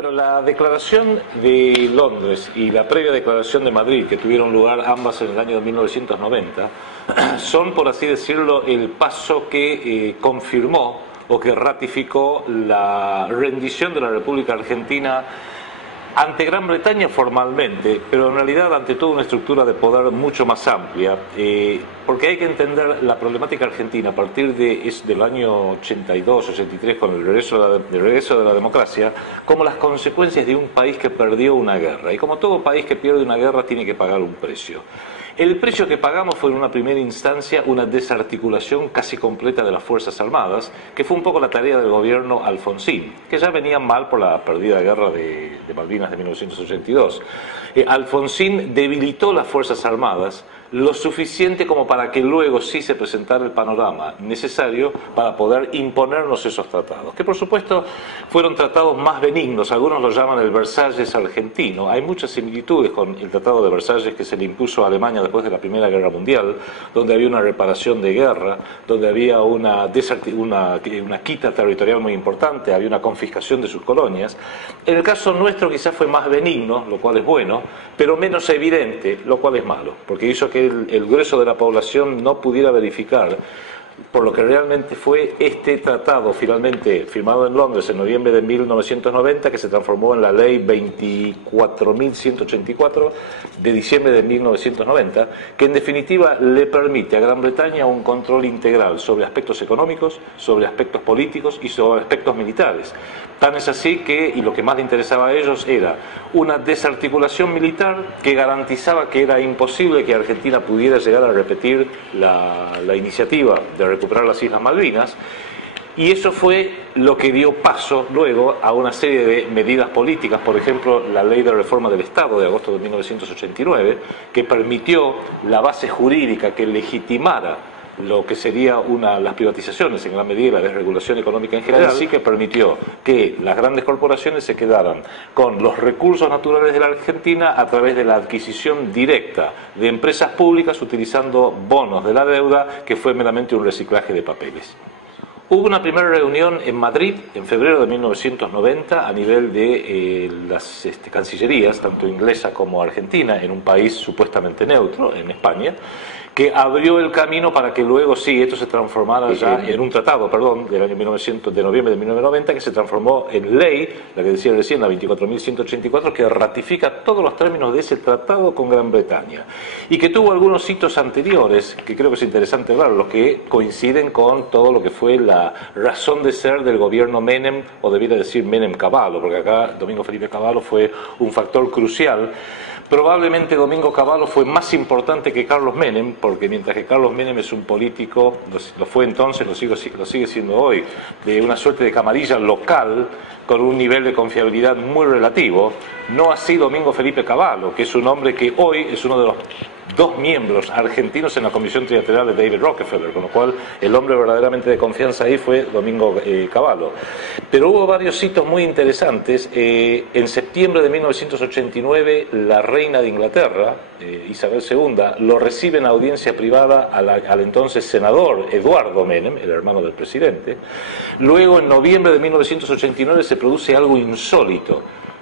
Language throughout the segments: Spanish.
Bueno, la declaración de Londres y la previa declaración de Madrid, que tuvieron lugar ambas en el año 1990, son, por así decirlo, el paso que confirmó o que ratificó la rendición de la República Argentina ante Gran Bretaña formalmente, pero en realidad ante toda una estructura de poder mucho más amplia, porque hay que entender la problemática argentina a partir del año 82, 83, con el regreso de la democracia, como las consecuencias de un país que perdió una guerra. Y como todo país que pierde una guerra tiene que pagar un precio. El precio que pagamos fue en una primera instancia una desarticulación casi completa de las Fuerzas Armadas, que fue un poco la tarea del gobierno Alfonsín, que ya venía mal por la perdida guerra de Malvinas de 1982. Alfonsín debilitó las Fuerzas Armadas lo suficiente como para que luego sí se presentara el panorama necesario para poder imponernos esos tratados, que por supuesto fueron tratados más benignos. Algunos lo llaman el Versalles argentino. Hay muchas similitudes con el Tratado de Versalles que se le impuso a Alemania después de la Primera Guerra Mundial, donde había una reparación de guerra, donde había una quita territorial muy importante, había una confiscación de sus colonias. En el caso nuestro quizás fue más benigno, lo cual es bueno, pero menos evidente, lo cual es malo, porque hizo que el grueso de la población no pudiera verificar por lo que realmente fue este tratado finalmente firmado en Londres en noviembre de 1990, que se transformó en la ley 24.184 de diciembre de 1990, que en definitiva le permite a Gran Bretaña un control integral sobre aspectos económicos, sobre aspectos políticos y sobre aspectos militares. Tan es así que, y lo que más le interesaba a ellos era una desarticulación militar que garantizaba que era imposible que Argentina pudiera llegar a repetir la iniciativa de recuperar las Islas Malvinas, y eso fue lo que dio paso luego a una serie de medidas políticas, por ejemplo, la Ley de Reforma del Estado de agosto de 1989, que permitió la base jurídica que legitimara lo que sería las privatizaciones, en gran medida la desregulación económica en general, sí que permitió que las grandes corporaciones se quedaran con los recursos naturales de la Argentina a través de la adquisición directa de empresas públicas utilizando bonos de la deuda, que fue meramente un reciclaje de papeles. Hubo una primera reunión en Madrid en febrero de 1990 a nivel de las cancillerías, tanto inglesa como argentina, en un país supuestamente neutro, en España, que abrió el camino para que luego sí esto se transformara ya en un tratado, del año de noviembre de 1990, que se transformó en ley, la que decía recién, la 24.184, que ratifica todos los términos de ese tratado con Gran Bretaña, y que tuvo algunos hitos anteriores, que creo que es interesante ver, los que coinciden con todo lo que fue la razón de ser del gobierno Menem, o debiera decir Menem-Cavallo, porque acá Domingo Felipe Cavallo fue un factor crucial. Probablemente Domingo Cavallo fue más importante que Carlos Menem, porque mientras que Carlos Menem es un político, lo fue entonces, lo sigue siendo hoy, de una suerte de camarilla local, con un nivel de confiabilidad muy relativo, no así Domingo Felipe Cavallo, que es un hombre que hoy es uno de los dos miembros argentinos en la Comisión Trilateral de David Rockefeller, con lo cual el hombre verdaderamente de confianza ahí fue Domingo Cavallo. Pero hubo varios hitos muy interesantes. En septiembre de 1989, la reina de Inglaterra, Isabel II, lo recibe en audiencia privada al entonces senador Eduardo Menem, el hermano del presidente. Luego, en noviembre de 1989, se produce algo insólito.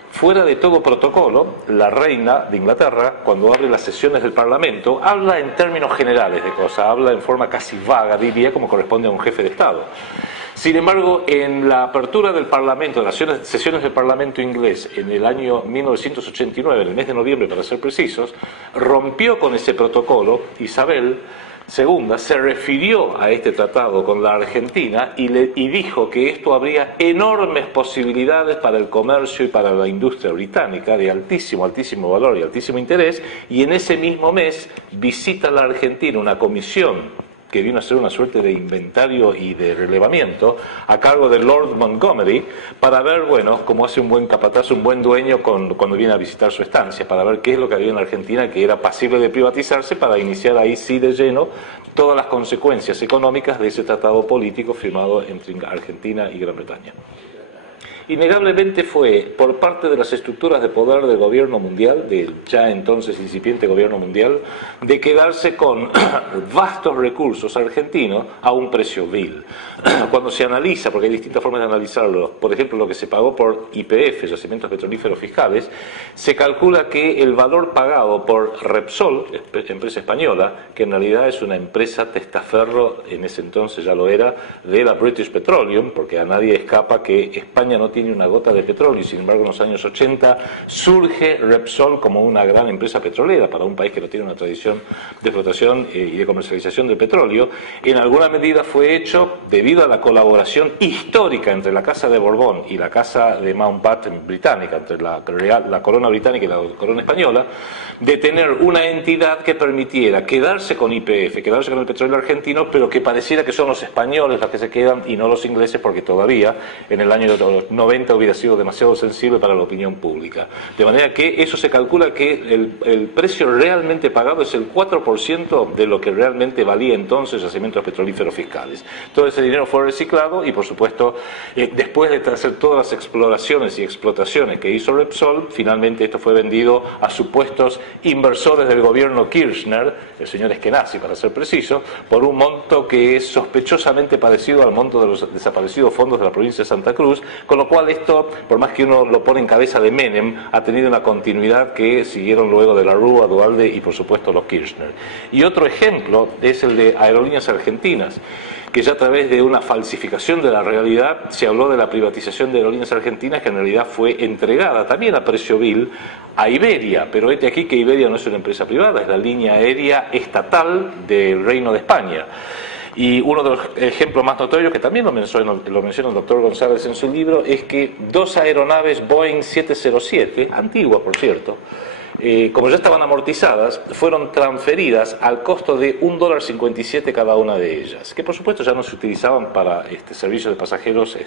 Fuera de todo protocolo, la reina de Inglaterra, cuando abre las sesiones del Parlamento, habla en términos generales de cosas, habla en forma casi vaga, diría, como corresponde a un jefe de Estado. Sin embargo, en la apertura del Parlamento, de las sesiones del Parlamento inglés en el año 1989, en el mes de noviembre para ser precisos, rompió con ese protocolo. Isabel II se refirió a este tratado con la Argentina y dijo que esto abría enormes posibilidades para el comercio y para la industria británica de altísimo valor y altísimo interés, y en ese mismo mes visita a la Argentina una comisión que vino a ser una suerte de inventario y de relevamiento a cargo de Lord Montgomery, para ver, cómo hace un buen capataz, un buen dueño cuando viene a visitar su estancia, para ver qué es lo que había en la Argentina que era pasible de privatizarse, para iniciar ahí sí de lleno todas las consecuencias económicas de ese tratado político firmado entre Argentina y Gran Bretaña. innegablemente fue por parte de las estructuras de poder del gobierno mundial, del ya entonces incipiente gobierno mundial, de quedarse con vastos recursos argentinos a un precio vil. Cuando se analiza, porque hay distintas formas de analizarlo, por ejemplo lo que se pagó por YPF, Yacimientos Petrolíferos Fiscales, se calcula que el valor pagado por Repsol, empresa española, que en realidad es una empresa testaferro, en ese entonces ya lo era, de la British Petroleum, porque a nadie escapa que España no tiene una gota de petróleo, y sin embargo en los años 80 surge Repsol como una gran empresa petrolera para un país que no tiene una tradición de explotación y de comercialización del petróleo. En alguna medida fue hecho debido a la colaboración histórica entre la Casa de Borbón y la Casa de Mountbatten británica, entre la corona británica y la corona española, de tener una entidad que permitiera quedarse con YPF, quedarse con el petróleo argentino, pero que pareciera que son los españoles los que se quedan y no los ingleses, porque todavía en el año 90 hubiera sido demasiado sensible para la opinión pública. De manera que eso se calcula que el precio realmente pagado es el 4% de lo que realmente valía entonces Yacimientos Petrolíferos Fiscales. Todo ese dinero fue reciclado y, por supuesto, después de hacer todas las exploraciones y explotaciones que hizo Repsol, finalmente esto fue vendido a supuestos inversores del gobierno Kirchner, el señor Eskenazi para ser preciso, por un monto que es sospechosamente parecido al monto de los desaparecidos fondos de la provincia de Santa Cruz, con lo cual esto, por más que uno lo pone en cabeza de Menem, ha tenido una continuidad que siguieron luego de la Rúa, Duhalde y por supuesto los Kirchner. Y otro ejemplo es el de Aerolíneas Argentinas, que ya a través de una falsificación de la realidad se habló de la privatización de Aerolíneas Argentinas, que en realidad fue entregada también a precio vil a Iberia, pero este aquí que Iberia no es una empresa privada, es la línea aérea estatal del Reino de España. Y uno de los ejemplos más notorios, que también lo menciona el doctor González en su libro, es que dos aeronaves Boeing 707, antiguas por cierto, como ya estaban amortizadas, fueron transferidas al costo de $1.57 cada una de ellas, que por supuesto ya no se utilizaban para servicio de pasajeros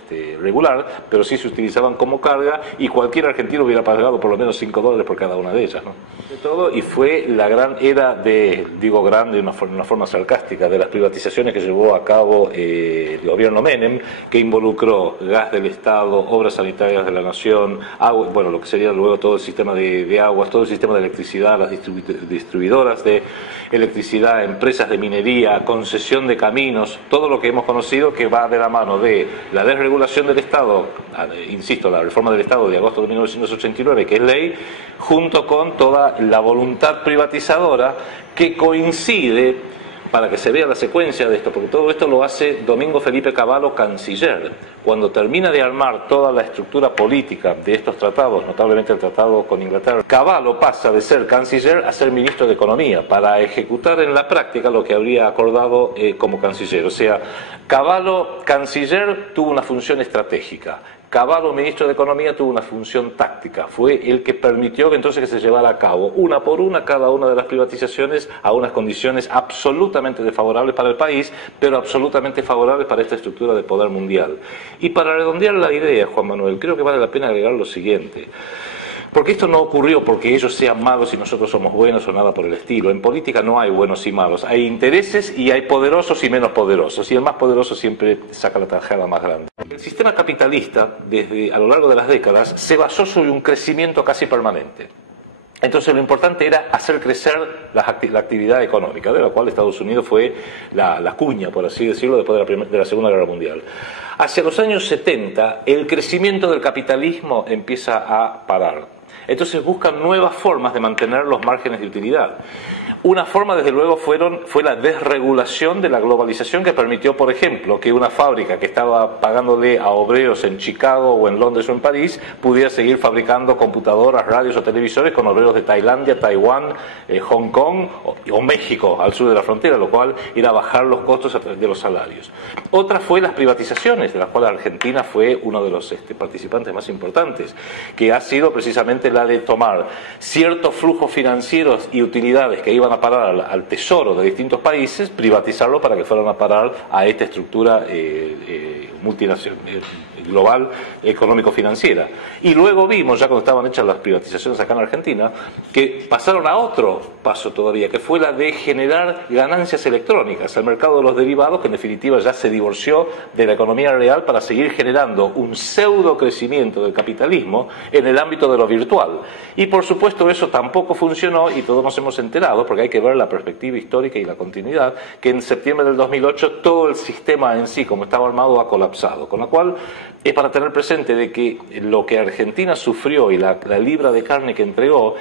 regular, pero sí se utilizaban como carga, y cualquier argentino hubiera pagado por lo menos $5 por cada una de ellas, ¿no? De todo, y fue la gran era de, digo grande de una forma sarcástica, de las privatizaciones que llevó a cabo el gobierno Menem, que involucró gas del Estado, obras sanitarias de la nación, agua, bueno, lo que sería luego todo el sistema de aguas, todo el sistema de electricidad, las distribuidoras de electricidad, empresas de minería, concesión de caminos, todo lo que hemos conocido, que va de la mano de la desregulación del Estado, insisto, la reforma del Estado de agosto de 1989, que es ley, junto con toda la voluntad privatizadora que coincide, para que se vea la secuencia de esto, porque todo esto lo hace Domingo Felipe Cavallo, canciller. Cuando termina de armar toda la estructura política de estos tratados, notablemente el tratado con Inglaterra, Cavallo pasa de ser canciller a ser ministro de Economía, para ejecutar en la práctica lo que habría acordado como canciller. O sea, Cavallo, canciller, tuvo una función estratégica. Cavallo, ministro de Economía, tuvo una función táctica. Fue el que permitió que entonces se llevara a cabo, una por una, cada una de las privatizaciones a unas condiciones absolutamente desfavorables para el país, pero absolutamente favorables para esta estructura de poder mundial. Y para redondear la idea, Juan Manuel, creo que vale la pena agregar lo siguiente. Porque esto no ocurrió porque ellos sean malos y nosotros somos buenos o nada por el estilo. En política no hay buenos y malos. Hay intereses y hay poderosos y menos poderosos. Y el más poderoso siempre saca la tajada más grande. El sistema capitalista, a lo largo de las décadas, se basó sobre un crecimiento casi permanente. Entonces lo importante era hacer crecer la actividad económica, de la cual Estados Unidos fue la cuña, por así decirlo, después de la Segunda Guerra Mundial. Hacia los años 70, el crecimiento del capitalismo empieza a parar. Entonces buscan nuevas formas de mantener los márgenes de utilidad. Una forma, desde luego, fue la desregulación de la globalización, que permitió, por ejemplo, que una fábrica que estaba pagándole a obreros en Chicago o en Londres o en París pudiera seguir fabricando computadoras, radios o televisores con obreros de Tailandia, Taiwán, Hong Kong o México al sur de la frontera, lo cual era bajar los costos de los salarios. Otra fue las privatizaciones, de las cuales Argentina fue uno de los participantes más importantes, que ha sido precisamente la de tomar ciertos flujos financieros y utilidades que iban a parar al tesoro de distintos países, privatizarlo para que fueran a parar a esta estructura global económico-financiera. Y luego vimos, ya cuando estaban hechas las privatizaciones acá en Argentina, que pasaron a otro paso todavía, que fue la de generar ganancias electrónicas, el mercado de los derivados, que en definitiva ya se divorció de la economía real para seguir generando un pseudo crecimiento del capitalismo en el ámbito de lo virtual. Y por supuesto eso tampoco funcionó y todos nos hemos enterado, porque hay que ver la perspectiva histórica y la continuidad, que en septiembre del 2008 todo el sistema en sí, como estaba armado, ha colapsado. Con lo cual es para tener presente de que lo que Argentina sufrió y la libra de carne que entregó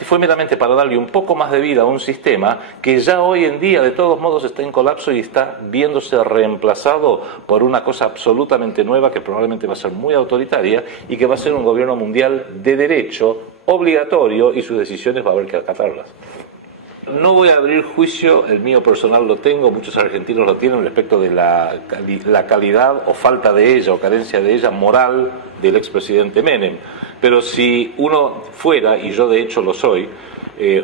fue meramente para darle un poco más de vida a un sistema que ya hoy en día de todos modos está en colapso y está viéndose reemplazado por una cosa absolutamente nueva que probablemente va a ser muy autoritaria y que va a ser un gobierno mundial de derecho obligatorio y sus decisiones va a haber que acatarlas. No voy a abrir juicio, el mío personal lo tengo, muchos argentinos lo tienen respecto de la calidad o falta de ella o carencia de ella moral del expresidente Menem. Pero si uno fuera, y yo de hecho lo soy,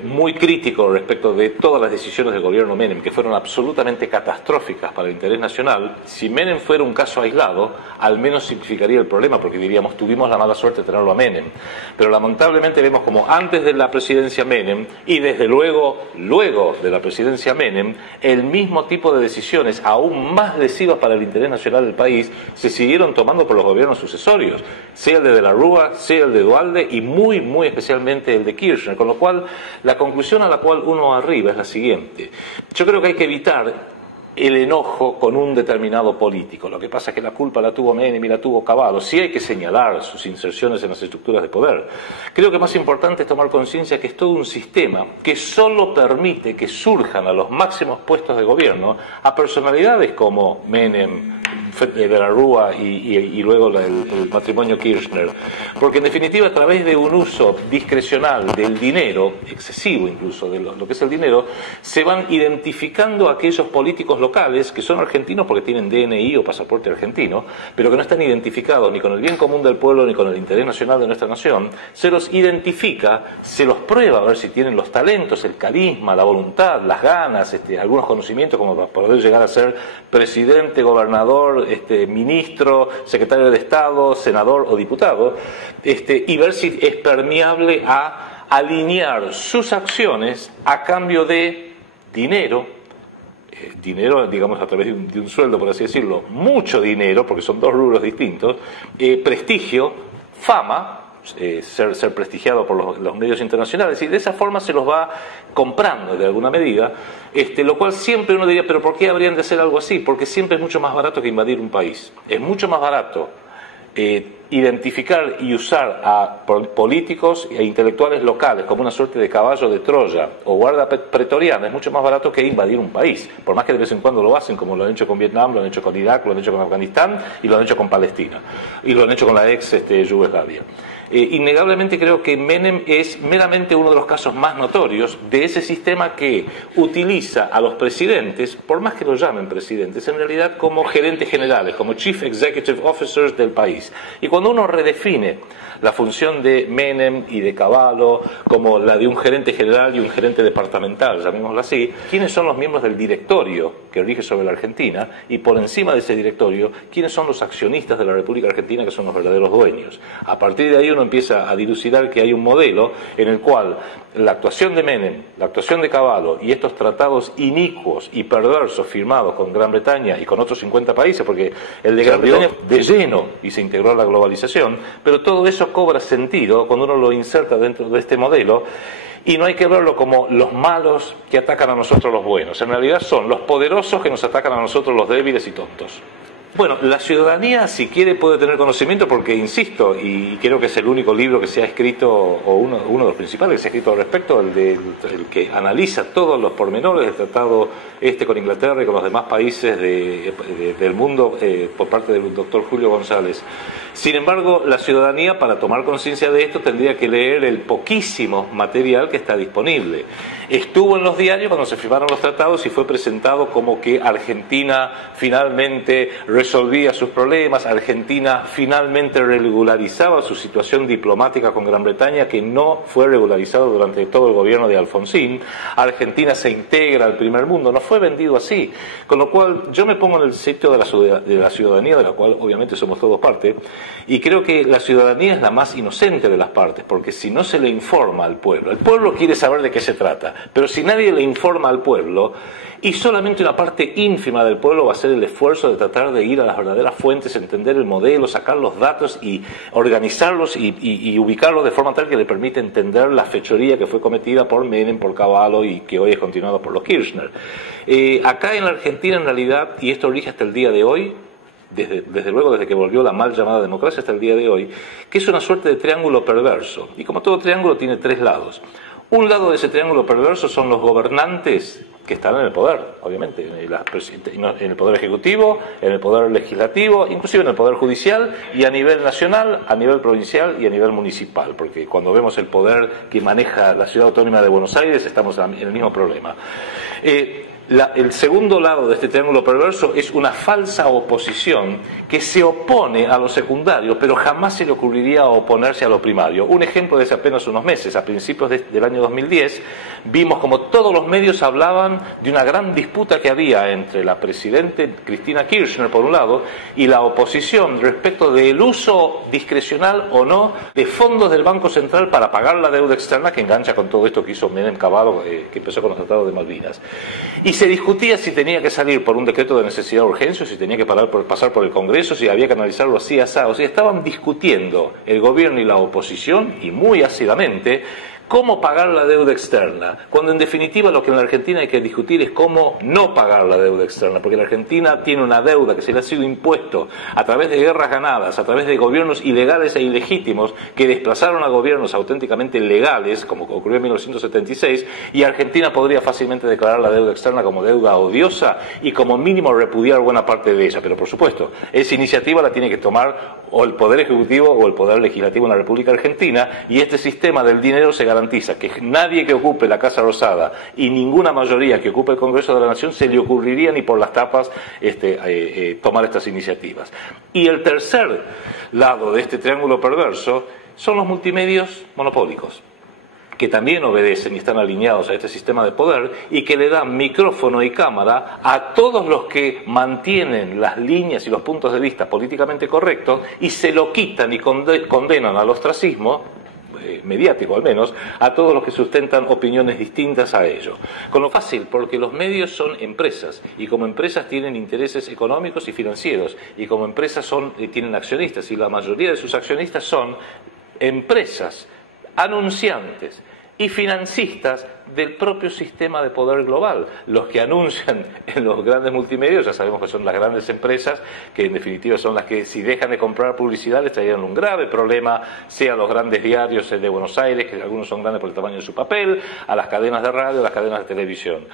muy crítico respecto de todas las decisiones del gobierno Menem, que fueron absolutamente catastróficas para el interés nacional, si Menem fuera un caso aislado, al menos simplificaría el problema, porque diríamos, tuvimos la mala suerte de tenerlo a Menem. Pero lamentablemente vemos como antes de la presidencia Menem, y desde luego de la presidencia Menem, el mismo tipo de decisiones, aún más lesivas para el interés nacional del país, se siguieron tomando por los gobiernos sucesorios, sea el de la Rúa, sea el de Duhalde, y muy especialmente el de Kirchner, con lo cual la conclusión a la cual uno arriba es la siguiente. Yo creo que hay que evitar el enojo con un determinado político. Lo que pasa es que la culpa la tuvo Menem y la tuvo Cavallo. Sí hay que señalar sus inserciones en las estructuras de poder. Creo que más importante es tomar conciencia que es todo un sistema que solo permite que surjan a los máximos puestos de gobierno a personalidades como Menem, de la Rúa y luego el matrimonio Kirchner. Porque en definitiva a través de un uso discrecional del dinero, excesivo incluso de lo que es el dinero, se van identificando aquellos políticos locales que son argentinos porque tienen DNI o pasaporte argentino, pero que no están identificados ni con el bien común del pueblo ni con el interés nacional de nuestra nación. Se los identifica, se los prueba a ver si tienen los talentos, el carisma, la voluntad, las ganas, algunos conocimientos como para poder llegar a ser presidente, gobernador, ministro, secretario de Estado, senador o diputado, y ver si es permeable a alinear sus acciones a cambio de dinero, digamos a través de un sueldo, por así decirlo, mucho dinero, porque son dos rubros distintos, prestigio, fama, ser prestigiado por los medios internacionales, y de esa forma se los va comprando de alguna medida, lo cual siempre uno diría, pero ¿por qué habrían de hacer algo así? Porque siempre es mucho más barato que invadir un país. Es mucho más barato identificar y usar a políticos e intelectuales locales como una suerte de caballo de Troya o guarda pretoriana, es mucho más barato que invadir un país, por más que de vez en cuando lo hacen, como lo han hecho con Vietnam, lo han hecho con Irak, lo han hecho con Afganistán y lo han hecho con Palestina y lo han hecho con la ex Yugoslavia. Innegablemente creo que Menem es meramente uno de los casos más notorios de ese sistema que utiliza a los presidentes, por más que los llamen presidentes, en realidad como gerentes generales, como Chief Executive Officers del país. Y cuando uno redefine la función de Menem y de Cavallo como la de un gerente general y un gerente departamental, llamémoslo así, ¿quiénes son los miembros del directorio que rige sobre la Argentina? Y por encima de ese directorio, ¿quiénes son los accionistas de la República Argentina que son los verdaderos dueños? A partir de ahí uno empieza a dilucidar que hay un modelo en el cual la actuación de Menem, la actuación de Cavallo y estos tratados inicuos y perversos firmados con Gran Bretaña y con otros 50 países, porque el de Gran Bretaña de lleno y se integró a la globalización, pero todo eso cobra sentido cuando uno lo inserta dentro de este modelo. Y no hay que verlo como los malos que atacan a nosotros los buenos. En realidad son los poderosos que nos atacan a nosotros los débiles y tontos. Bueno, la ciudadanía, si quiere, puede tener conocimiento porque, insisto, y creo que es el único libro que se ha escrito, o uno de los principales que se ha escrito al respecto, el que analiza todos los pormenores del tratado con Inglaterra y con los demás países del mundo por parte del doctor Julio González. Sin embargo, la ciudadanía, para tomar conciencia de esto, tendría que leer el poquísimo material que está disponible. Estuvo en los diarios cuando se firmaron los tratados y fue presentado como que Argentina finalmente resolvía sus problemas, Argentina finalmente regularizaba su situación diplomática con Gran Bretaña, que no fue regularizado durante todo el gobierno de Alfonsín. Argentina se integra al primer mundo, no fue vendido así. Con lo cual yo me pongo en el sitio de la ciudadanía, de la cual obviamente somos todos parte, y creo que la ciudadanía es la más inocente de las partes, porque si no se le informa al pueblo, el pueblo quiere saber de qué se trata, pero si nadie le informa al pueblo, y solamente una parte ínfima del pueblo va a hacer el esfuerzo de tratar de ir a las verdaderas fuentes, entender el modelo, sacar los datos y organizarlos y ubicarlos de forma tal que le permita entender la fechoría que fue cometida por Menem, por Cavallo y que hoy es continuada por los Kirchner. Acá en la Argentina, en realidad, y esto rige hasta el día de hoy, desde luego desde que volvió la mal llamada democracia hasta el día de hoy, que es una suerte de triángulo perverso. Y como todo triángulo tiene tres lados. Un lado de ese triángulo perverso son los gobernantes que están en el poder, obviamente, en el poder ejecutivo, en el poder legislativo, inclusive en el poder judicial y a nivel nacional, a nivel provincial y a nivel municipal, porque cuando vemos el poder que maneja la Ciudad Autónoma de Buenos Aires estamos en el mismo problema. El segundo lado de este triángulo perverso es una falsa oposición que se opone a lo secundario, pero jamás se le ocurriría oponerse a lo primario. Un ejemplo de hace apenas unos meses, a principios del año 2010, vimos como todos los medios hablaban de una gran disputa que había entre la presidente Cristina Kirchner, por un lado, y la oposición respecto del uso discrecional o no de fondos del Banco Central para pagar la deuda externa, que engancha con todo esto que hizo Menem Cavallo, que empezó con los tratados de Malvinas. Y se discutía si tenía que salir por un decreto de necesidad de urgencia, si tenía que pasar por el Congreso, si había que analizarlo así, asado. O sea, estaban discutiendo el gobierno y la oposición, y muy ácidamente, cómo pagar la deuda externa, cuando en definitiva lo que en la Argentina hay que discutir es cómo no pagar la deuda externa, porque la Argentina tiene una deuda que se le ha sido impuesto a través de guerras ganadas, a través de gobiernos ilegales e ilegítimos que desplazaron a gobiernos auténticamente legales, como ocurrió en 1976, y Argentina podría fácilmente declarar la deuda externa como deuda odiosa y como mínimo repudiar buena parte de ella. Pero por supuesto, esa iniciativa la tiene que tomar o el Poder Ejecutivo o el Poder Legislativo en la República Argentina, y este sistema del dinero se garantiza que nadie que ocupe la Casa Rosada y ninguna mayoría que ocupe el Congreso de la Nación se le ocurriría ni por las tapas tomar estas iniciativas. Y el tercer lado de este triángulo perverso son los multimedios monopólicos, que también obedecen y están alineados a este sistema de poder y que le dan micrófono y cámara a todos los que mantienen las líneas y los puntos de vista políticamente correctos y se lo quitan y condenan al ostracismo, mediático al menos, a todos los que sustentan opiniones distintas a ello. Con lo fácil, porque los medios son empresas, y como empresas tienen intereses económicos y financieros, y como empresas tienen accionistas, y la mayoría de sus accionistas son empresas, anunciantes y financistas del propio sistema de poder global. Los que anuncian en los grandes multimedios, ya sabemos que son las grandes empresas, que en definitiva son las que, si dejan de comprar publicidad, les traerían un grave problema, sea a los grandes diarios de Buenos Aires, que algunos son grandes por el tamaño de su papel, a las cadenas de radio, a las cadenas de televisión.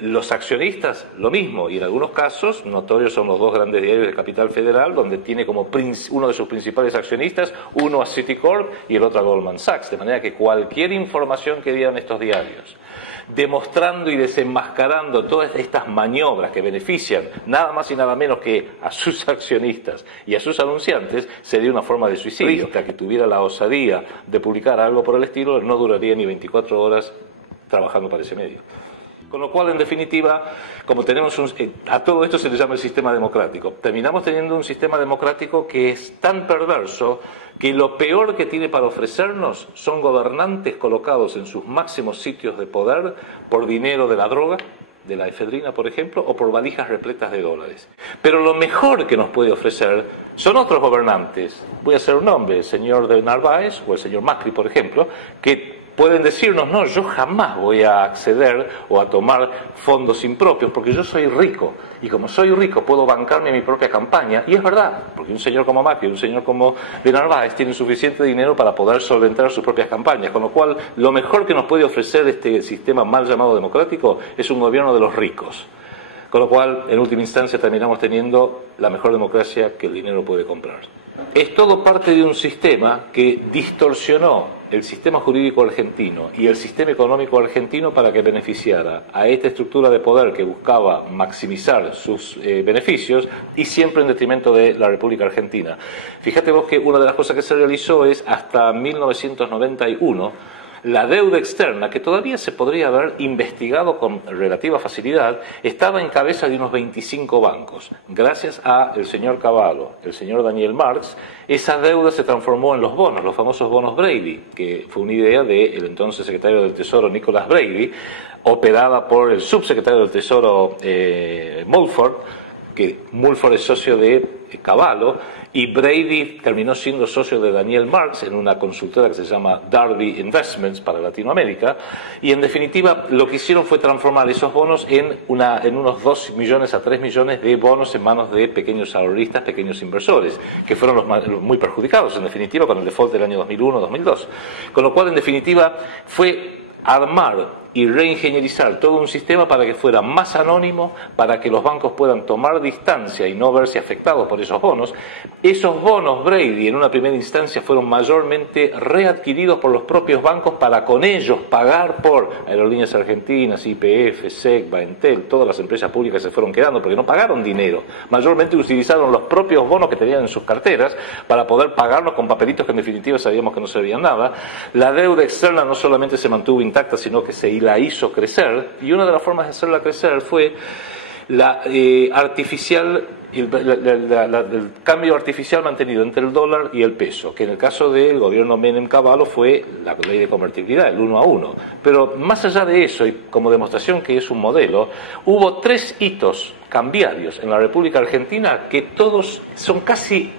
Los accionistas, lo mismo, y en algunos casos, notorios son los dos grandes diarios de Capital Federal, donde tiene como uno de sus principales accionistas, uno a Citicorp y el otro a Goldman Sachs, de manera que cualquier información que digan estos diarios, demostrando y desenmascarando todas estas maniobras que benefician nada más y nada menos que a sus accionistas y a sus anunciantes, sería una forma de suicidio. Que tuviera la osadía de publicar algo por el estilo no duraría ni 24 horas trabajando para ese medio. Con lo cual, en definitiva, como tenemos a todo esto se le llama el sistema democrático. Terminamos teniendo un sistema democrático que es tan perverso que lo peor que tiene para ofrecernos son gobernantes colocados en sus máximos sitios de poder por dinero de la droga, de la efedrina, por ejemplo, o por valijas repletas de dólares. Pero lo mejor que nos puede ofrecer son otros gobernantes. Voy a hacer un nombre, el señor de Narváez o el señor Macri, por ejemplo, que pueden decirnos, no, yo jamás voy a acceder o a tomar fondos impropios porque yo soy rico, y como soy rico puedo bancarme mi propia campaña, y es verdad, porque un señor como Macri, un señor como de Narváez tienen suficiente dinero para poder solventar sus propias campañas, con lo cual lo mejor que nos puede ofrecer este sistema mal llamado democrático es un gobierno de los ricos, con lo cual en última instancia terminamos teniendo la mejor democracia que el dinero puede comprar. Es todo parte de un sistema que distorsionó el sistema jurídico argentino y el sistema económico argentino para que beneficiara a esta estructura de poder que buscaba maximizar sus beneficios y siempre en detrimento de la República Argentina. Fíjate vos que una de las cosas que se realizó es hasta 1991 la deuda externa, que todavía se podría haber investigado con relativa facilidad, estaba en cabeza de unos 25 bancos. Gracias al señor Cavallo, el señor Daniel Marx, esa deuda se transformó en los bonos, los famosos bonos Brady, que fue una idea del entonces secretario del Tesoro Nicholas Brady, operada por el subsecretario del Tesoro Mulford, que Mulford es socio de Cavallo, y Brady terminó siendo socio de Daniel Marx en una consultora que se llama Darby Investments para Latinoamérica, y en definitiva lo que hicieron fue transformar esos bonos en unos 2 millones a 3 millones de bonos en manos de pequeños ahorristas, pequeños inversores, que fueron los muy perjudicados en definitiva con el default del año 2001-2002. Con lo cual en definitiva fue armar y reingenierizar todo un sistema para que fuera más anónimo, para que los bancos puedan tomar distancia y no verse afectados por esos bonos. Esos bonos Brady en una primera instancia fueron mayormente readquiridos por los propios bancos para con ellos pagar por Aerolíneas Argentinas, YPF, SECBA, Entel, todas las empresas públicas se fueron quedando porque no pagaron dinero. Mayormente utilizaron los propios bonos que tenían en sus carteras para poder pagarlos con papelitos que en definitiva sabíamos que no servían nada. La deuda externa no solamente se mantuvo intacta, sino que la hizo crecer, y una de las formas de hacerla crecer fue la artificial, el cambio artificial mantenido entre el dólar y el peso, que en el caso del gobierno Menem Cavallo fue la ley de convertibilidad, el 1 a 1. Pero más allá de eso, y como demostración que es un modelo, hubo 3 hitos cambiarios en la República Argentina que todos son casi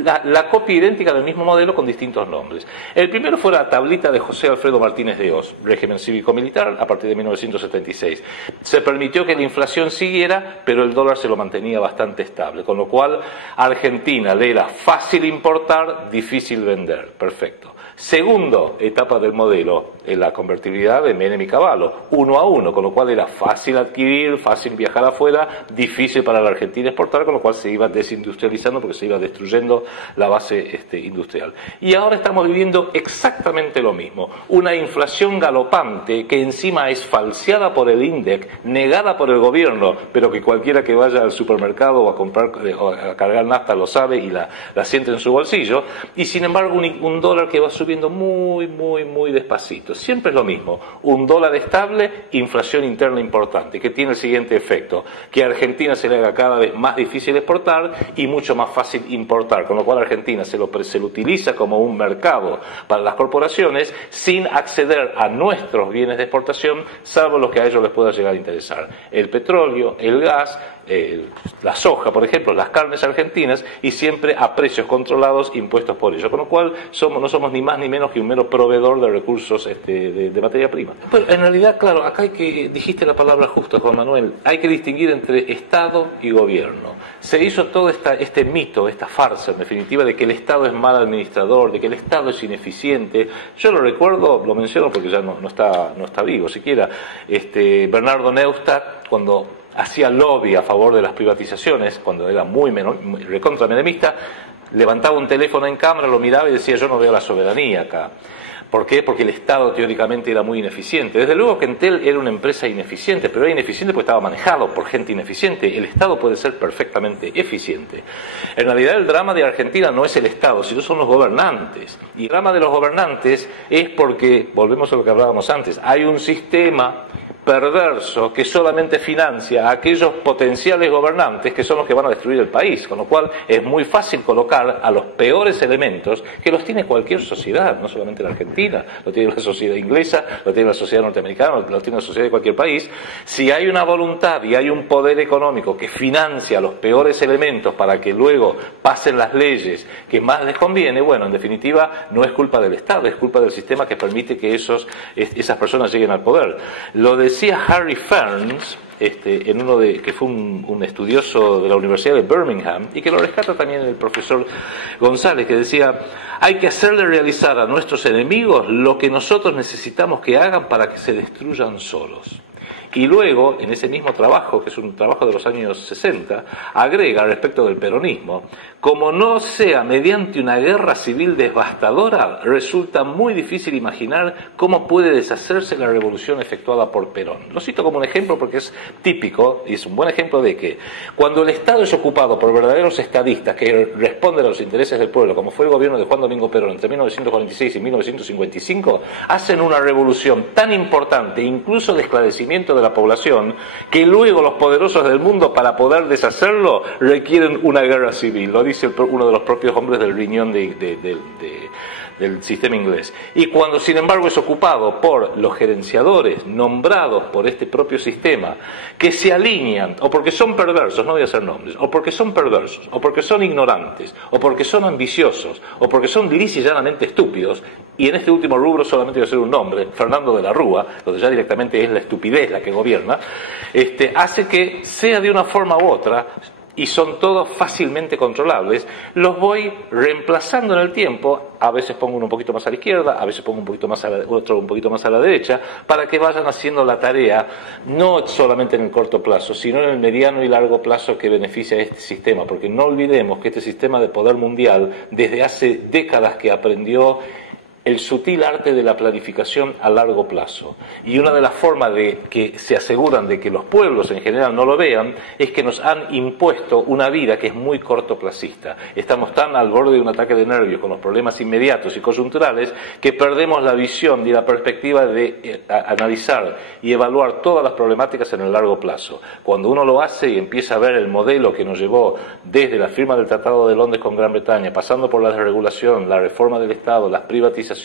la copia idéntica del mismo modelo con distintos nombres. El primero fue la tablita de José Alfredo Martínez de Hoz, régimen cívico-militar a partir de 1976. Se permitió que la inflación siguiera, pero el dólar se lo mantenía bastante estable, con lo cual a Argentina le era fácil importar, difícil vender. Perfecto. Segundo etapa del modelo, la convertibilidad de Menem y Cavallo, 1 a 1, con lo cual era fácil adquirir, fácil viajar afuera, difícil para la Argentina exportar, con lo cual se iba desindustrializando porque se iba destruyendo la base industrial. Y ahora estamos viviendo exactamente lo mismo, una inflación galopante que encima es falseada por el INDEC, negada por el gobierno, pero que cualquiera que vaya al supermercado o a comprar o a cargar nafta lo sabe y la siente en su bolsillo, y sin embargo un dólar que va subiendo muy despacito. Siempre es lo mismo, un dólar estable, inflación interna importante, que tiene el siguiente efecto, que a Argentina se le haga cada vez más difícil exportar y mucho más fácil importar, con lo cual Argentina se lo utiliza como un mercado para las corporaciones sin acceder a nuestros bienes de exportación, salvo los que a ellos les pueda llegar a interesar. El petróleo, el gas, la soja, por ejemplo, las carnes argentinas, y siempre a precios controlados impuestos por ellos, con lo cual no somos ni más ni menos que un mero proveedor de recursos de materia prima. Pero en realidad, claro, acá dijiste la palabra justa, Juan Manuel, hay que distinguir entre Estado y gobierno. Se hizo todo este mito, esta farsa, en definitiva, de que el Estado es mal administrador, de que el Estado es ineficiente. Yo lo recuerdo, lo menciono porque ya no está vivo siquiera, Bernardo Neustadt, cuando hacía lobby a favor de las privatizaciones, cuando era muy recontra menemista, levantaba un teléfono en cámara, lo miraba y decía: yo no veo la soberanía acá. ¿Por qué? Porque el Estado teóricamente era muy ineficiente. Desde luego que Entel era una empresa ineficiente, pero era ineficiente porque estaba manejado por gente ineficiente. El Estado puede ser perfectamente eficiente. En realidad el drama de Argentina no es el Estado, sino son los gobernantes. Y el drama de los gobernantes es porque, volvemos a lo que hablábamos antes, hay un sistema perverso que solamente financia a aquellos potenciales gobernantes que son los que van a destruir el país, con lo cual es muy fácil colocar a los peores elementos que los tiene cualquier sociedad, no solamente la Argentina, lo tiene la sociedad inglesa, lo tiene la sociedad norteamericana, lo tiene la sociedad de cualquier país. Si hay una voluntad y hay un poder económico que financia a los peores elementos para que luego pasen las leyes que más les conviene, bueno, en definitiva no es culpa del Estado, es culpa del sistema que permite que esas personas lleguen al poder. Lo decía Harry Ferns, en uno que fue un estudioso de la Universidad de Birmingham, y que lo rescata también el profesor González, que decía: hay que hacerle realizar a nuestros enemigos lo que nosotros necesitamos que hagan para que se destruyan solos. Y luego, en ese mismo trabajo, que es un trabajo de los años 60, agrega respecto del peronismo: como no sea mediante una guerra civil devastadora, resulta muy difícil imaginar cómo puede deshacerse la revolución efectuada por Perón. Lo cito como un ejemplo porque es típico y es un buen ejemplo de que cuando el Estado es ocupado por verdaderos estadistas que responden a los intereses del pueblo, como fue el gobierno de Juan Domingo Perón entre 1946 y 1955, hacen una revolución tan importante, incluso de esclarecimiento de la población, que luego los poderosos del mundo, para poder deshacerlo, requieren una guerra civil. Lo dice uno de los propios hombres del riñón del sistema inglés. Y cuando, sin embargo, es ocupado por los gerenciadores nombrados por este propio sistema, que se alinean, o porque son perversos, no voy a hacer nombres, o porque son perversos, o porque son ignorantes, o porque son ambiciosos, o porque son lisa y llanamente estúpidos, y en este último rubro solamente voy a hacer un nombre, Fernando de la Rúa, donde ya directamente es la estupidez la que gobierna, hace que sea de una forma u otra, y son todos fácilmente controlables, los voy reemplazando en el tiempo. A veces pongo uno un poquito más a la izquierda, a veces pongo otro un poquito más a la derecha, para que vayan haciendo la tarea, no solamente en el corto plazo, sino en el mediano y largo plazo que beneficia a este sistema. Porque no olvidemos que este sistema de poder mundial, desde hace décadas que aprendió el sutil arte de la planificación a largo plazo. Y una de las formas de que se aseguran de que los pueblos en general no lo vean es que nos han impuesto una vida que es muy cortoplacista. Estamos tan al borde de un ataque de nervios con los problemas inmediatos y coyunturales que perdemos la visión y la perspectiva de analizar y evaluar todas las problemáticas en el largo plazo. Cuando uno lo hace y empieza a ver el modelo que nos llevó desde la firma del Tratado de Londres con Gran Bretaña, pasando por la desregulación, la reforma del Estado, las privatizaciones,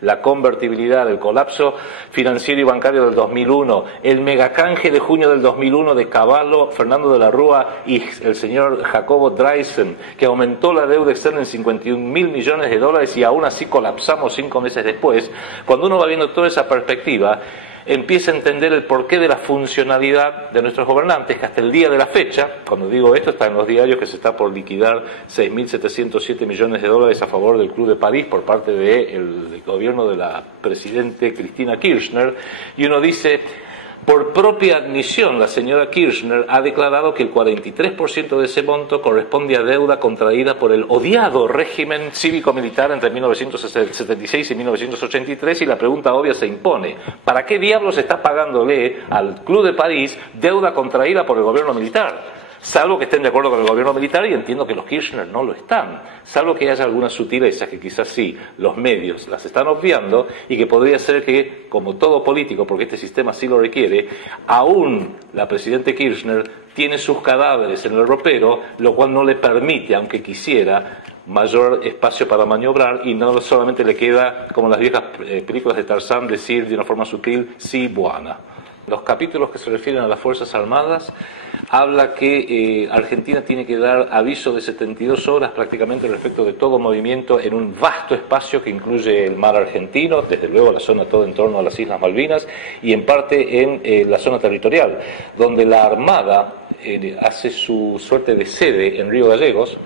la convertibilidad, el colapso financiero y bancario del 2001, el megacanje de junio del 2001 de Cavallo, Fernando de la Rúa y el señor Jacobo Dreisen, que aumentó la deuda externa en 51.000 millones de dólares y aún así colapsamos 5 meses después. Cuando uno va viendo toda esa perspectiva, empieza a entender el porqué de la funcionalidad de nuestros gobernantes, que hasta el día de la fecha, cuando digo esto, está en los diarios que se está por liquidar 6.707 millones de dólares a favor del Club de París por parte del gobierno de la presidente Cristina Kirchner, y uno dice: por propia admisión, la señora Kirchner ha declarado que el 43% de ese monto corresponde a deuda contraída por el odiado régimen cívico-militar entre 1976 y 1983, y la pregunta obvia se impone: ¿para qué diablos está pagándole al Club de París deuda contraída por el gobierno militar? Salvo que estén de acuerdo con el gobierno militar, y entiendo que los Kirchner no lo están, salvo que haya algunas sutilezas que quizás sí los medios las están obviando, y que podría ser que, como todo político, porque este sistema sí lo requiere, aún la presidenta Kirchner tiene sus cadáveres en el ropero, lo cual no le permite, aunque quisiera, mayor espacio para maniobrar, y no solamente le queda, como las viejas películas de Tarzán, decir de una forma sutil: sí, buena. Los capítulos que se refieren a las Fuerzas Armadas habla que Argentina tiene que dar aviso de 72 horas prácticamente respecto de todo movimiento en un vasto espacio que incluye el mar argentino, desde luego la zona todo en torno a las Islas Malvinas, y en parte en la zona territorial, donde la Armada hace su suerte de sede en Río Gallegos.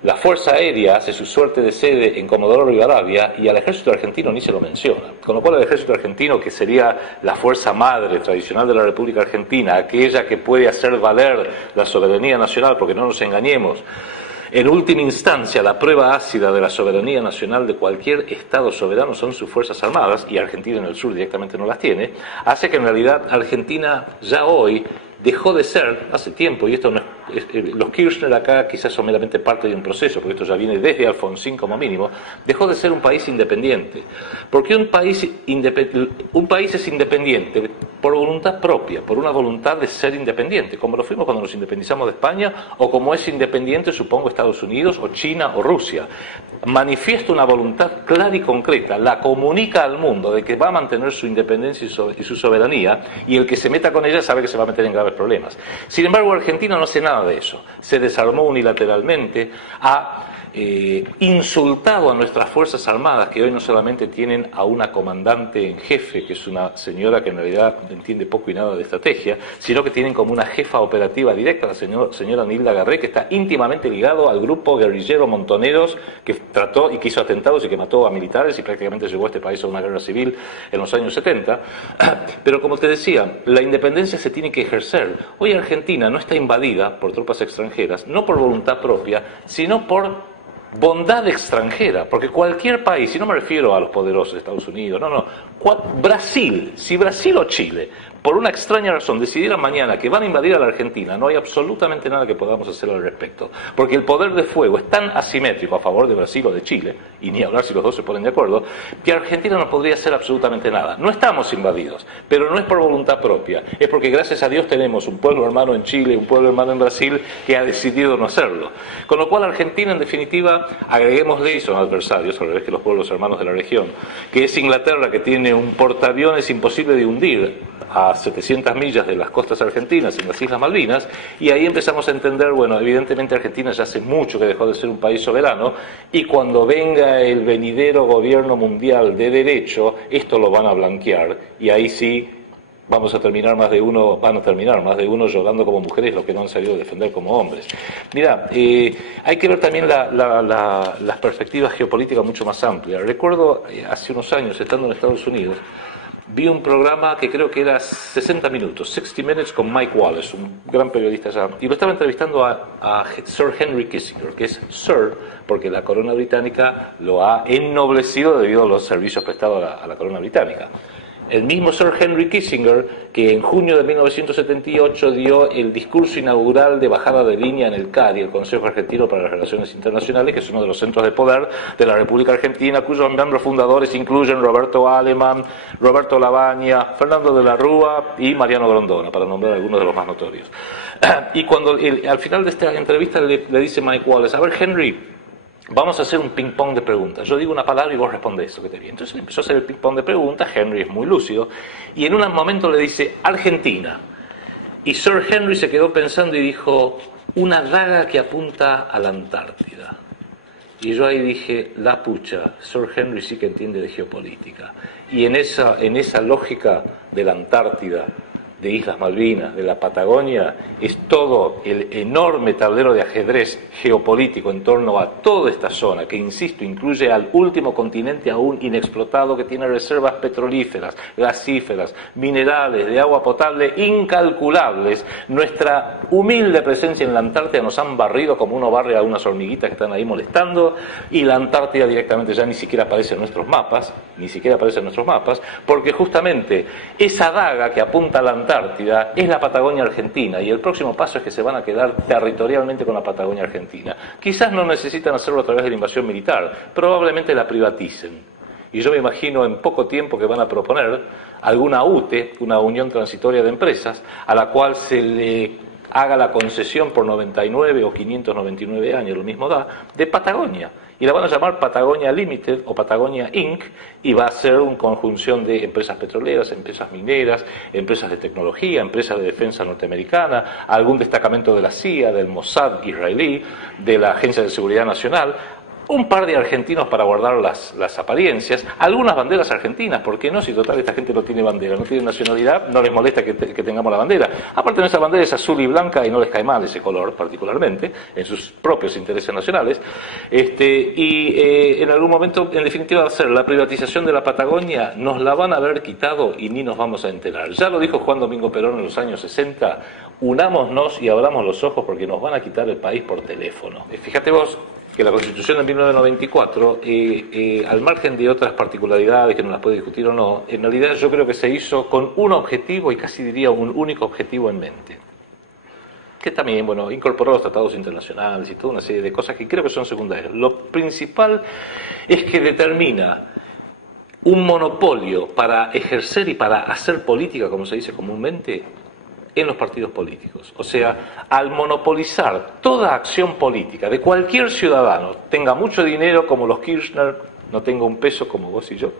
La Fuerza Aérea hace su suerte de sede en Comodoro Rivadavia, y al Ejército Argentino ni se lo menciona. Con lo cual el Ejército Argentino, que sería la fuerza madre tradicional de la República Argentina, aquella que puede hacer valer la soberanía nacional, porque no nos engañemos, en última instancia la prueba ácida de la soberanía nacional de cualquier Estado soberano son sus Fuerzas Armadas, y Argentina en el sur directamente no las tiene, hace que en realidad Argentina ya hoy dejó de ser, hace tiempo, y esto no los Kirchner acá quizás son meramente parte de un proceso, porque esto ya viene desde Alfonsín como mínimo, dejó de ser un país independiente. Porque un país es independiente por voluntad propia, por una voluntad de ser independiente, como lo fuimos cuando nos independizamos de España, o como es independiente, supongo, Estados Unidos, o China, o Rusia. Manifiesta una voluntad clara y concreta, la comunica al mundo de que va a mantener su independencia y su soberanía, y el que se meta con ella sabe que se va a meter en graves problemas. Sin embargo, Argentina no hace nada nada de eso. Se desarmó unilateralmente, ha insultado a nuestras Fuerzas Armadas, que hoy no solamente tienen a una comandante en jefe, que es una señora que en realidad entiende poco y nada de estrategia, sino que tienen como una jefa operativa directa, la señora Nilda Garré, que está íntimamente ligado al grupo guerrillero Montoneros, que trató y que hizo atentados y que mató a militares y prácticamente llevó a este país a una guerra civil en los años 70. Pero como te decía, la independencia se tiene que ejercer. Hoy Argentina no está invadida por tropas extranjeras, no por voluntad propia, sino por bondad extranjera, porque cualquier país, y no me refiero a los poderosos de Estados Unidos, no, Brasil, si Brasil o Chile, por una extraña razón, decidieran mañana que van a invadir a la Argentina, no hay absolutamente nada que podamos hacer al respecto, porque el poder de fuego es tan asimétrico a favor de Brasil o de Chile, y ni hablar si los dos se ponen de acuerdo, que Argentina no podría hacer absolutamente nada. No estamos invadidos, pero no es por voluntad propia, es porque gracias a Dios tenemos un pueblo hermano en Chile, un pueblo hermano en Brasil, que ha decidido no hacerlo. Con lo cual Argentina, en definitiva, agreguémosle, y son adversarios, al revés que los pueblos hermanos de la región, que es Inglaterra, que tiene un portaaviones imposible de hundir a 700 millas de las costas argentinas, en las Islas Malvinas, y ahí empezamos a entender, bueno, evidentemente Argentina ya hace mucho que dejó de ser un país soberano, y cuando venga el venidero gobierno mundial de derecho, esto lo van a blanquear, y ahí sí van a terminar más de uno llorando como mujeres los que no han salido a defender como hombres. Mira, hay que ver también las perspectivas geopolíticas mucho más amplias. Recuerdo hace unos años, estando en Estados Unidos, vi un programa que creo que era 60 minutos, 60 Minutes, con Mike Wallace, un gran periodista allá, y lo estaba entrevistando a Sir Henry Kissinger, que es Sir porque la corona británica lo ha ennoblecido debido a los servicios prestados a la corona británica. El mismo Sir Henry Kissinger, que en junio de 1978 dio el discurso inaugural de bajada de línea en el CARI, el Consejo Argentino para las Relaciones Internacionales, que es uno de los centros de poder de la República Argentina, cuyos miembros fundadores incluyen Roberto Aleman, Roberto Lavagna, Fernando de la Rúa y Mariano Grondona, para nombrar algunos de los más notorios. Y cuando al final de esta entrevista le dice Mike Wallace: a ver, Henry, vamos a hacer un ping-pong de preguntas. Yo digo una palabra y vos respondés eso que te viene. Entonces empezó a hacer el ping-pong de preguntas. Henry es muy lúcido. Y en un momento le dice Argentina. Y Sir Henry se quedó pensando y dijo: una daga que apunta a la Antártida. Y yo ahí dije: la pucha, Sir Henry sí que entiende de geopolítica. Y en esa lógica de la Antártida, de Islas Malvinas, de la Patagonia, es todo el enorme tablero de ajedrez geopolítico en torno a toda esta zona, que, insisto, incluye al último continente aún inexplotado, que tiene reservas petrolíferas, gasíferas, minerales, de agua potable incalculables. Nuestra humilde presencia en la Antártida nos han barrido como uno barre a unas hormiguitas que están ahí molestando, y la Antártida directamente ya ni siquiera aparece en nuestros mapas, porque justamente esa daga que apunta a la Antártida es la Patagonia Argentina, y el próximo paso es que se van a quedar territorialmente con la Patagonia Argentina. Quizás no necesitan hacerlo a través de la invasión militar, probablemente la privaticen. Y yo me imagino en poco tiempo que van a proponer alguna UTE, una Unión Transitoria de Empresas, a la cual se le haga la concesión por 99 o 599 años, lo mismo da, de Patagonia. Y la van a llamar Patagonia Limited o Patagonia Inc. y va a ser una conjunción de empresas petroleras, empresas mineras, empresas de tecnología, empresas de defensa norteamericana, algún destacamento de la CIA, del Mossad israelí, de la Agencia de Seguridad Nacional, un par de argentinos para guardar las apariencias, algunas banderas argentinas, ¿por qué no? Si total esta gente no tiene bandera, no tiene nacionalidad, no les molesta que tengamos la bandera. Aparte, nuestra bandera es azul y blanca y no les cae mal ese color particularmente, en sus propios intereses nacionales. En algún momento, en definitiva, va a ser la privatización de la Patagonia, nos la van a haber quitado y ni nos vamos a enterar. Ya lo dijo Juan Domingo Perón en los años 60, unámonos y abramos los ojos porque nos van a quitar el país por teléfono. Fíjate vos que la Constitución de 1994, al margen de otras particularidades que no las puede discutir o no, en realidad yo creo que se hizo con un objetivo, y casi diría un único objetivo en mente, que también, bueno, incorporó los tratados internacionales y toda una serie de cosas que creo que son secundarias. Lo principal es que determina un monopolio para ejercer y para hacer política, como se dice comúnmente, en los partidos políticos. O sea, al monopolizar toda acción política de cualquier ciudadano, tenga mucho dinero como los Kirchner, no tengo un peso como vos y yo,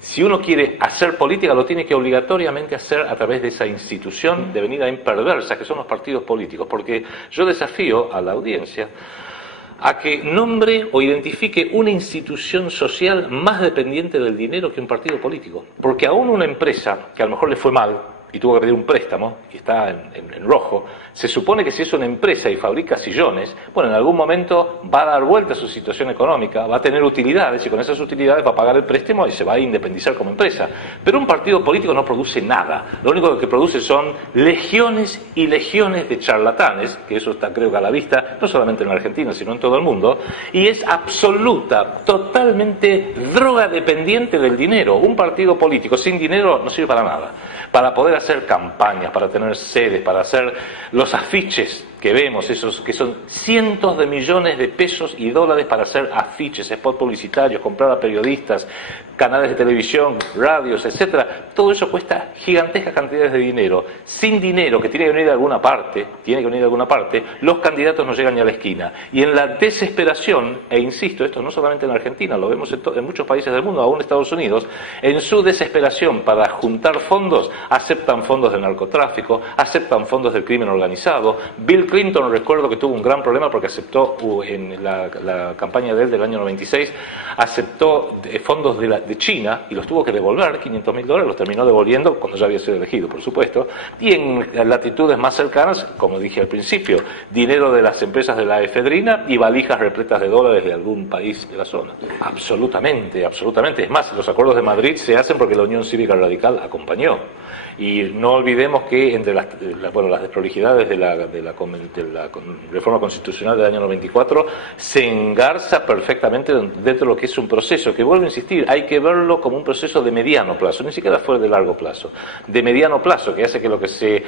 si uno quiere hacer política, lo tiene que obligatoriamente hacer a través de esa institución devenida imperversa que son los partidos políticos, porque yo desafío a la audiencia a que nombre o identifique una institución social más dependiente del dinero que un partido político, porque aún una empresa que a lo mejor le fue mal y tuvo que pedir un préstamo, y está en rojo, se supone que si es una empresa y fabrica sillones, bueno, en algún momento va a dar vuelta a su situación económica, va a tener utilidades, y con esas utilidades va a pagar el préstamo y se va a independizar como empresa. Pero un partido político no produce nada, lo único que produce son legiones y legiones de charlatanes, que eso está creo que a la vista, no solamente en la Argentina, sino en todo el mundo, y es absoluta, totalmente droga dependiente del dinero. Un partido político sin dinero no sirve para nada. Para poder hacer campañas, para tener sedes, para hacer los afiches que vemos, esos que son cientos de millones de pesos y dólares para hacer afiches, spots publicitarios, comprar a periodistas, canales de televisión, radios, etcétera. Todo eso cuesta gigantescas cantidades de dinero. Sin dinero, que tiene que venir de alguna parte, los candidatos no llegan ni a la esquina. Y en la desesperación, e insisto, esto no solamente en Argentina, lo vemos en muchos países del mundo, aún Estados Unidos, en su desesperación para juntar fondos, aceptan fondos del narcotráfico, aceptan fondos del crimen organizado. Bill Clinton, recuerdo que tuvo un gran problema porque aceptó en la campaña de él del año 96, aceptó fondos de China y los tuvo que devolver, $500.000, los terminó devolviendo cuando ya había sido elegido, por supuesto, y en latitudes más cercanas, como dije al principio, dinero de las empresas de la efedrina y valijas repletas de dólares de algún país de la zona. Absolutamente, absolutamente. Es más, los acuerdos de Madrid se hacen porque la Unión Cívica Radical acompañó. Y no olvidemos que entre las desprolijidades de la reforma constitucional del año 94 se engarza perfectamente dentro de lo que es un proceso que, vuelvo a insistir, hay que verlo como un proceso de mediano plazo, ni siquiera fue de largo plazo, de mediano plazo, que hace que lo que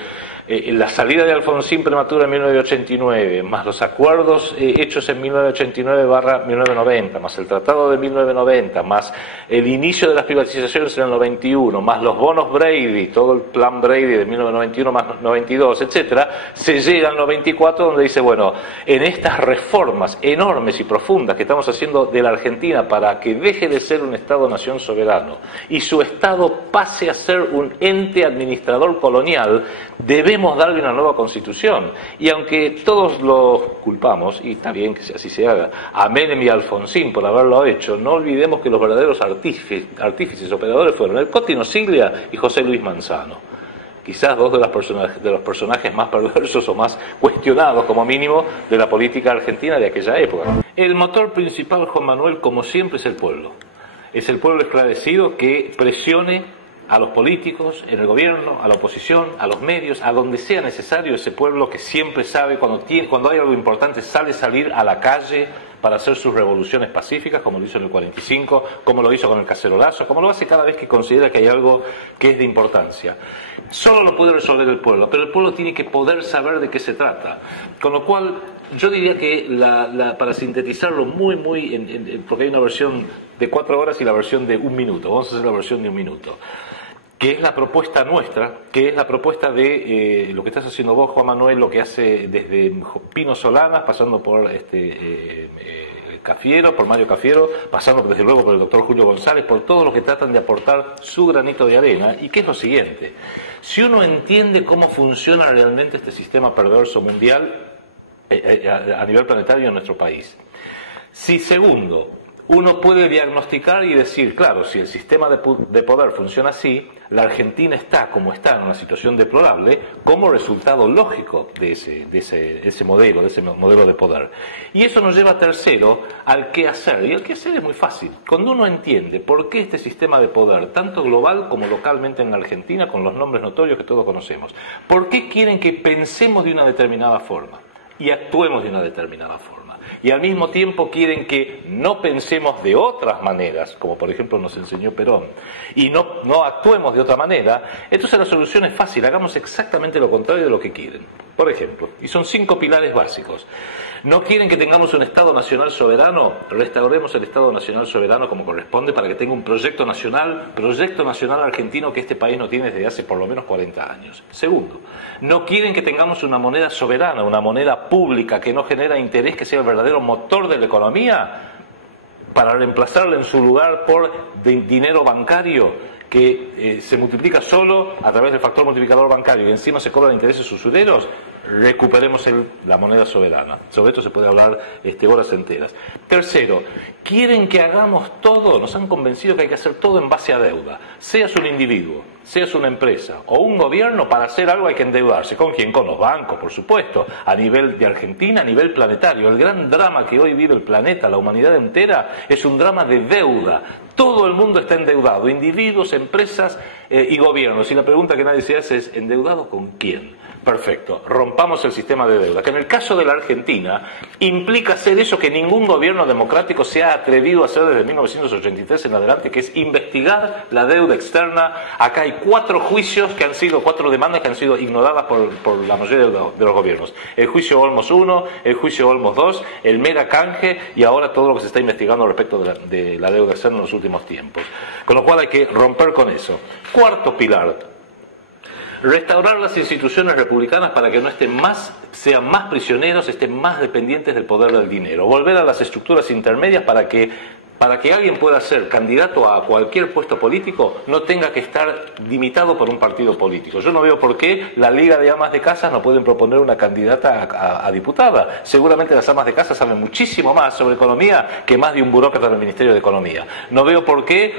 la salida de Alfonsín prematura en 1989, más los acuerdos hechos en 1989/1990, más el tratado de 1990, más el inicio de las privatizaciones en el 91, más los bonos Brady, todo el plan Brady de 1991 más 92, etcétera, se llega al 94 donde dice, bueno, en estas reformas enormes y profundas que estamos haciendo de la Argentina para que deje de ser un Estado-nación soberano y su Estado pase a ser un ente administrador colonial, debemos darle una nueva constitución. Y aunque todos lo culpamos, y está bien que así se haga, a Menem y a Alfonsín por haberlo hecho, no olvidemos que los verdaderos artífices operadores fueron el Cotino Siglia y José Luis Manzano. Quizás dos de los personajes más perversos o más cuestionados, como mínimo, de la política argentina de aquella época. El motor principal, Juan Manuel, como siempre, es el pueblo. Es el pueblo esclarecido que presione a los políticos, en el gobierno, a la oposición, a los medios, a donde sea necesario. Ese pueblo que siempre sabe, cuando hay algo importante, salir a la calle para hacer sus revoluciones pacíficas, como lo hizo en el 45, como lo hizo con el cacerolazo, como lo hace cada vez que considera que hay algo que es de importancia. Solo lo puede resolver el pueblo, pero el pueblo tiene que poder saber de qué se trata. Con lo cual, yo diría que para sintetizarlo porque hay una versión de 4 horas y la versión de 1 minuto, vamos a hacer la versión de 1 minuto, que es la propuesta nuestra, que es la propuesta de lo que estás haciendo vos, Juan Manuel, lo que hace desde Pino Solanas, pasando por Cafiero, por Mario Cafiero, pasando desde luego por el doctor Julio González, por todos los que tratan de aportar su granito de arena, y que es lo siguiente: si uno entiende cómo funciona realmente este sistema perverso mundial a nivel planetario en nuestro país, si segundo, uno puede diagnosticar y decir, claro, si el sistema de poder funciona así, la Argentina está como está en una situación deplorable como resultado lógico de ese modelo de poder. Y eso nos lleva, tercero, al qué hacer. Y el qué hacer es muy fácil. Cuando uno entiende por qué este sistema de poder, tanto global como localmente en la Argentina, con los nombres notorios que todos conocemos, ¿por qué quieren que pensemos de una determinada forma y actuemos de una determinada forma? Y al mismo tiempo quieren que no pensemos de otras maneras, como por ejemplo nos enseñó Perón, y no actuemos de otra manera. Entonces la solución es fácil, hagamos exactamente lo contrario de lo que quieren. Por ejemplo, y son 5 pilares básicos. ¿No quieren que tengamos un Estado nacional soberano? Restauremos el Estado nacional soberano como corresponde para que tenga un proyecto nacional argentino que este país no tiene desde hace por lo menos 40 años. Segundo, ¿no quieren que tengamos una moneda soberana, una moneda pública que no genera interés, que sea el verdadero motor de la economía? para reemplazarla en su lugar por dinero bancario que se multiplica solo a través del factor multiplicador bancario y encima se cobran intereses usureros, recuperemos la moneda soberana. Sobre esto se puede hablar horas enteras. Tercero, quieren que hagamos todo, nos han convencido que hay que hacer todo en base a deuda. Seas un individuo, seas una empresa o un gobierno, para hacer algo hay que endeudarse. ¿Con quién? Con los bancos, por supuesto, a nivel de Argentina, a nivel planetario. El gran drama que hoy vive el planeta, la humanidad entera, es un drama de deuda. Todo el mundo está endeudado, individuos, empresas y gobiernos. Y la pregunta que nadie se hace es, ¿endeudado con quién? Perfecto, rompamos el sistema de deuda, que en el caso de la Argentina implica hacer eso que ningún gobierno democrático se ha atrevido a hacer desde 1983 en adelante, que es investigar la deuda externa. Acá hay 4 juicios que han sido, 4 demandas que han sido ignoradas por la mayoría de los gobiernos. El juicio Olmos 1, el juicio Olmos 2, el mega canje y ahora todo lo que se está investigando respecto de la deuda externa en los últimos tiempos. Con lo cual hay que romper con eso. Cuarto pilar: restaurar las instituciones republicanas para que no sean más prisioneros, estén más dependientes del poder del dinero. Volver a las estructuras intermedias para que alguien pueda ser candidato a cualquier puesto político no tenga que estar limitado por un partido político. Yo no veo por qué la Liga de Amas de Casa no pueden proponer una candidata a diputada. Seguramente las amas de casa saben muchísimo más sobre economía que más de un burócrata del Ministerio de Economía. No veo por qué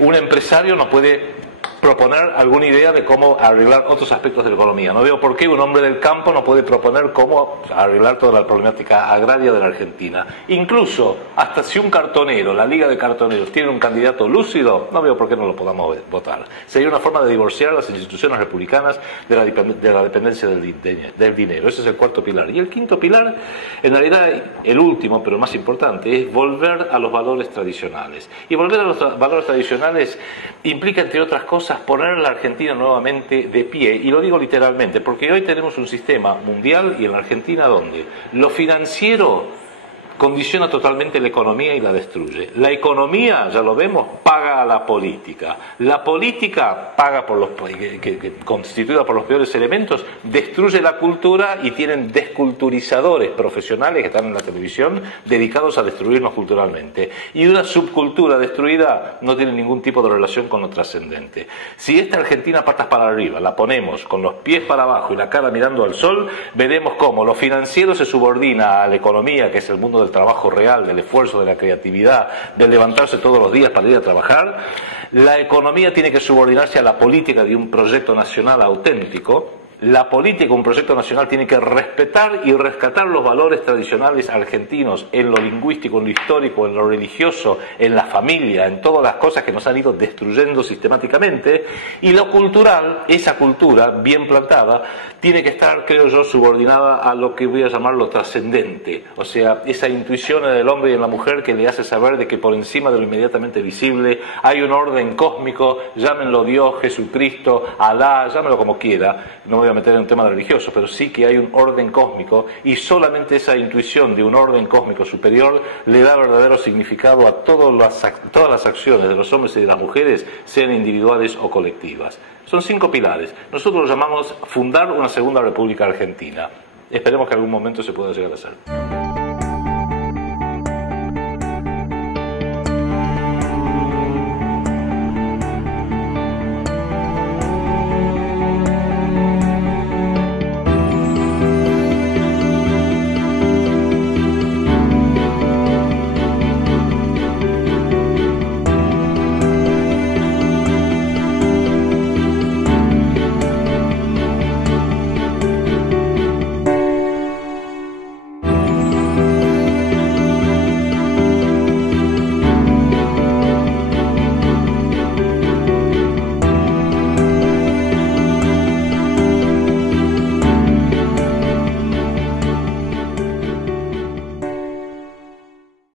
un empresario no puede proponer alguna idea de cómo arreglar otros aspectos de la economía. No veo por qué un hombre del campo no puede proponer cómo arreglar toda la problemática agraria de la Argentina. Incluso, hasta si un cartonero, la Liga de Cartoneros, tiene un candidato lúcido, no veo por qué no lo podamos votar. Sería una forma de divorciar las instituciones republicanas de la dependencia del dinero. Ese es el cuarto pilar. Y el quinto pilar, en realidad el último, pero más importante, es volver a los valores tradicionales. Y volver a los valores tradicionales implica, entre otras cosas, poner a la Argentina nuevamente de pie, y lo digo literalmente, porque hoy tenemos un sistema mundial y en la Argentina donde lo financiero condiciona totalmente la economía y la destruye. La economía, ya lo vemos, paga a la política. La política paga constituida por los peores elementos, destruye la cultura y tienen desculturizadores profesionales que están en la televisión dedicados a destruirnos culturalmente. Y una subcultura destruida no tiene ningún tipo de relación con lo trascendente. Si esta Argentina patas para arriba la ponemos con los pies para abajo y la cara mirando al sol, veremos cómo lo financiero se subordina a la economía, que es el mundo del trabajo real, del esfuerzo, de la creatividad, del levantarse todos los días para ir a trabajar. La economía tiene que subordinarse a la política de un proyecto nacional auténtico. La política, un proyecto nacional, tiene que respetar y rescatar los valores tradicionales argentinos en lo lingüístico, en lo histórico, en lo religioso, en la familia, en todas las cosas que nos han ido destruyendo sistemáticamente. Y lo cultural, esa cultura bien plantada, tiene que estar, creo yo, subordinada a lo que voy a llamar lo trascendente. O sea, esa intuición en el hombre y en la mujer que le hace saber de que por encima de lo inmediatamente visible hay un orden cósmico, llámenlo Dios, Jesucristo, Alá, llámenlo como quiera. No voy a meter en un tema religioso, pero sí que hay un orden cósmico, y solamente esa intuición de un orden cósmico superior le da verdadero significado a todas las acciones de los hombres y de las mujeres, sean individuales o colectivas. Son 5 pilares. Nosotros lo llamamos fundar una segunda República Argentina. Esperemos que en algún momento se pueda llegar a hacer.